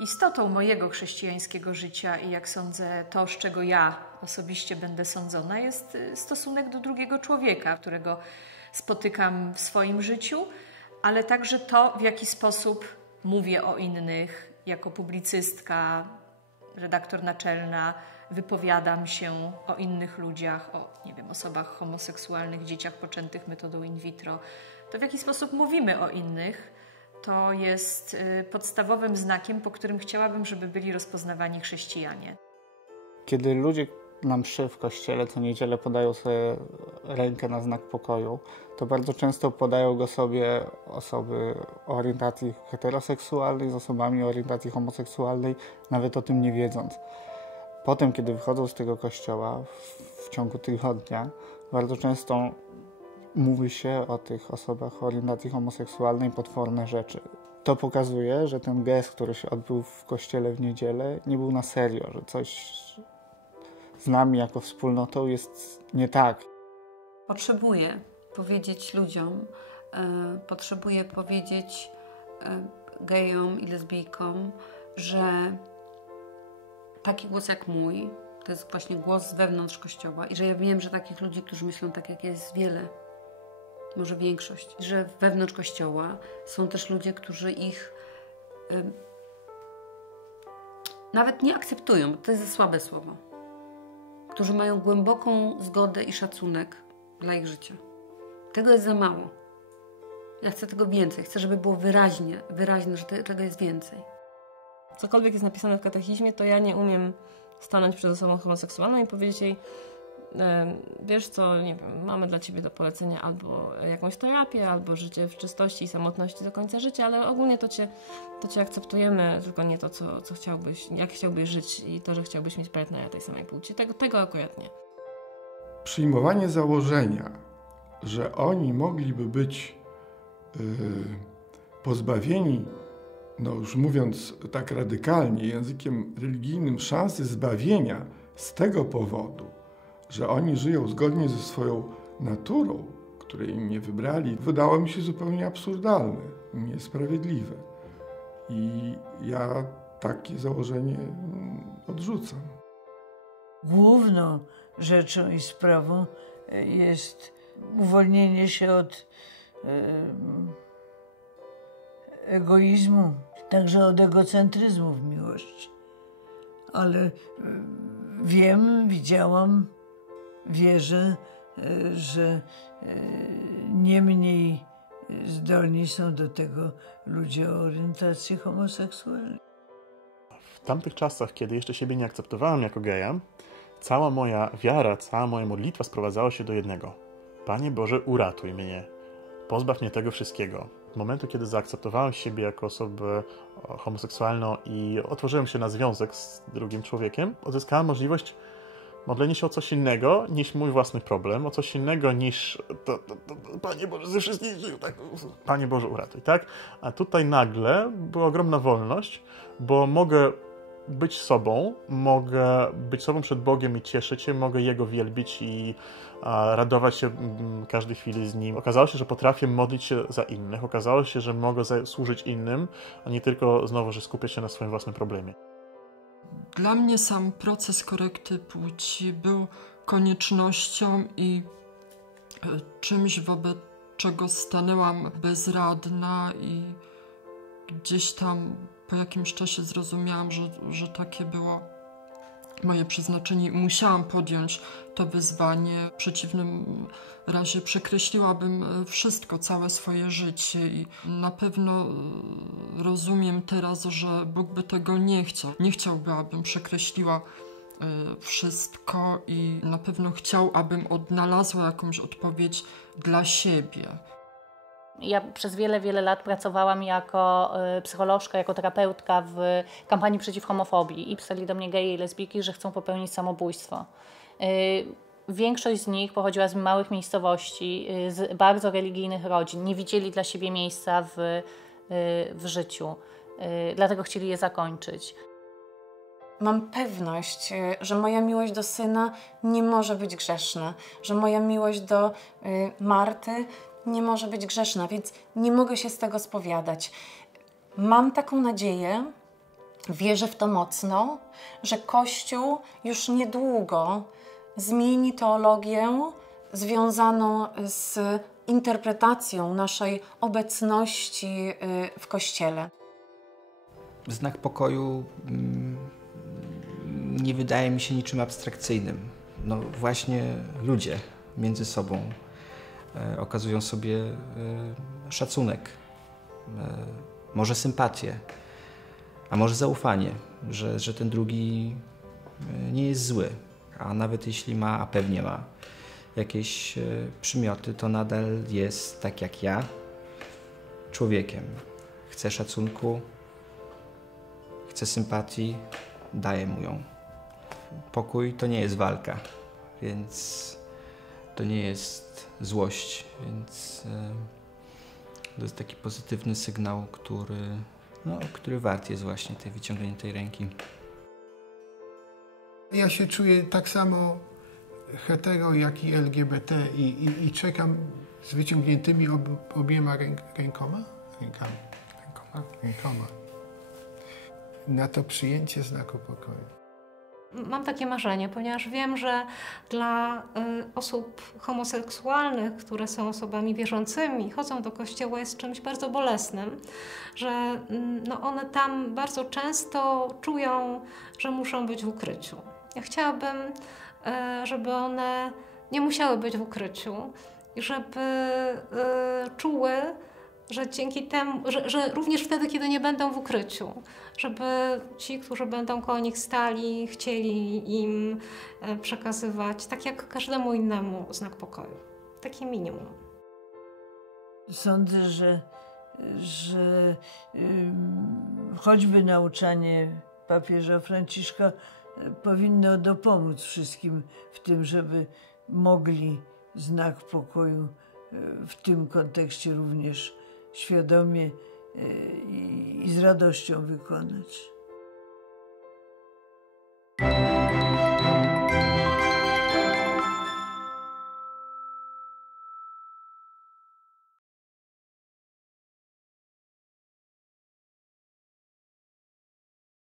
Istotą mojego chrześcijańskiego życia i jak sądzę to, z czego ja osobiście będę sądzona, jest stosunek do drugiego człowieka, którego spotykam w swoim życiu, ale także to, w jaki sposób mówię o innych jako publicystka, redaktor naczelna, wypowiadam się o innych ludziach, o, nie wiem, osobach homoseksualnych, dzieciach poczętych metodą in vitro. To, w jaki sposób mówimy o innych, to jest podstawowym znakiem, po którym chciałabym, żeby byli rozpoznawani chrześcijanie. Kiedy ludzie na mszy w kościele co niedzielę podają sobie rękę na znak pokoju, to bardzo często podają go sobie osoby o orientacji heteroseksualnej z osobami o orientacji homoseksualnej, nawet o tym nie wiedząc. Potem, kiedy wychodzą z tego kościoła w ciągu tygodnia, bardzo często mówi się o tych osobach o orientacji homoseksualnej potworne rzeczy. To pokazuje, że ten gest, który się odbył w kościele w niedzielę, nie był na serio, że coś z nami jako wspólnotą jest nie tak. Potrzebuję powiedzieć ludziom, potrzebuję powiedzieć gejom i lesbijkom, że taki głos jak mój, to jest właśnie głos z wewnątrz Kościoła i że ja wiem, że takich ludzi, którzy myślą tak jak jest wiele, może większość, że wewnątrz Kościoła są też ludzie, którzy ich nawet nie akceptują, bo to jest za słabe słowo, którzy mają głęboką zgodę i szacunek dla ich życia. Tego jest za mało. Ja chcę tego więcej. Chcę, żeby było wyraźne, że tego jest więcej. Cokolwiek jest napisane w katechizmie, to ja nie umiem stanąć przed osobą homoseksualną i powiedzieć jej, wiesz co, nie wiem, mamy dla ciebie do polecenia albo jakąś terapię, albo życie w czystości i samotności do końca życia, ale ogólnie to cię akceptujemy, tylko nie to, co chciałbyś, jak chciałbyś żyć i to, że chciałbyś mieć partnera tej samej płci. Tego akurat nie. Przyjmowanie założenia, że oni mogliby być pozbawieni, no już mówiąc tak radykalnie, językiem religijnym, szansy zbawienia z tego powodu, że oni żyją zgodnie ze swoją naturą, której im nie wybrali, wydało mi się zupełnie absurdalne, niesprawiedliwe. I ja takie założenie odrzucam. Główną rzeczą i sprawą jest uwolnienie się od egoizmu, także od egocentryzmu w miłości. Ale widziałam, wierzę, że nie mniej zdolni są do tego ludzie o orientacji homoseksualnej. W tamtych czasach, kiedy jeszcze siebie nie akceptowałem jako geja, cała moja wiara, cała moja modlitwa sprowadzała się do jednego. Panie Boże, uratuj mnie. Pozbaw mnie tego wszystkiego. W momentu, kiedy zaakceptowałem siebie jako osobę homoseksualną i otworzyłem się na związek z drugim człowiekiem, odzyskałem możliwość modlenia się o coś innego niż mój własny problem, o coś innego niż Panie Boże, ze wszystkich żył, tak? Panie Boże, uratuj, tak? A tutaj nagle była ogromna wolność, bo mogę być sobą przed Bogiem i cieszyć się, mogę Jego wielbić i radować się każdej chwili z Nim. Okazało się, że potrafię modlić się za innych, okazało się, że mogę służyć innym, a nie tylko znowu, że skupiać się na swoim własnym problemie. Dla mnie sam proces korekty płci był koniecznością i czymś, wobec czego stanęłam bezradna i gdzieś tam po jakimś czasie zrozumiałam, że takie było moje przeznaczenie i musiałam podjąć to wyzwanie. W przeciwnym razie przekreśliłabym wszystko, całe swoje życie i na pewno rozumiem teraz, że Bóg by tego nie chciał. Nie chciałby, abym przekreśliła wszystko i na pewno chciał, abym odnalazła jakąś odpowiedź dla siebie. Ja przez wiele lat pracowałam jako psycholożka, jako terapeutka w kampanii przeciw homofobii i pisali do mnie geje i lesbijki, że chcą popełnić samobójstwo. Większość z nich pochodziła z małych miejscowości, z bardzo religijnych rodzin. Nie widzieli dla siebie miejsca w życiu, dlatego chcieli je zakończyć. Mam pewność, że moja miłość do syna nie może być grzeszna, że moja miłość do Marty nie może być grzeszna, więc nie mogę się z tego spowiadać. Mam taką nadzieję, Wierzę w to mocno, że Kościół już niedługo zmieni teologię związaną z interpretacją naszej obecności w Kościele. Znak pokoju nie wydaje mi się niczym abstrakcyjnym. No właśnie ludzie między sobą okazują sobie szacunek, może sympatię, a może zaufanie, że ten drugi nie jest zły, a nawet jeśli ma, a pewnie ma jakieś przymioty, to nadal jest tak jak ja, człowiekiem. Chce szacunku, chce sympatii, daję mu ją. Pokój to nie jest walka, więc to nie jest złość, więc to jest taki pozytywny sygnał, który wart jest właśnie tej wyciągniętej ręki. Ja się czuję tak samo hetero, jak i LGBT i czekam z wyciągniętymi obiema rękoma na to przyjęcie znaku pokoju. Mam takie marzenie, ponieważ wiem, że dla osób homoseksualnych, które są osobami wierzącymi, chodzą do kościoła, jest czymś bardzo bolesnym, że one tam bardzo często czują, że muszą być w ukryciu. Ja chciałabym, żeby one nie musiały być w ukryciu i żeby czuły, że dzięki temu, że również wtedy, kiedy nie będą w ukryciu, żeby ci, którzy będą koło nich stali, chcieli im przekazywać, tak jak każdemu innemu, znak pokoju. Takie minimum. Sądzę, że choćby nauczanie papieża Franciszka powinno dopomóc wszystkim w tym, żeby mogli znak pokoju w tym kontekście również świadomie i z radością wykonać.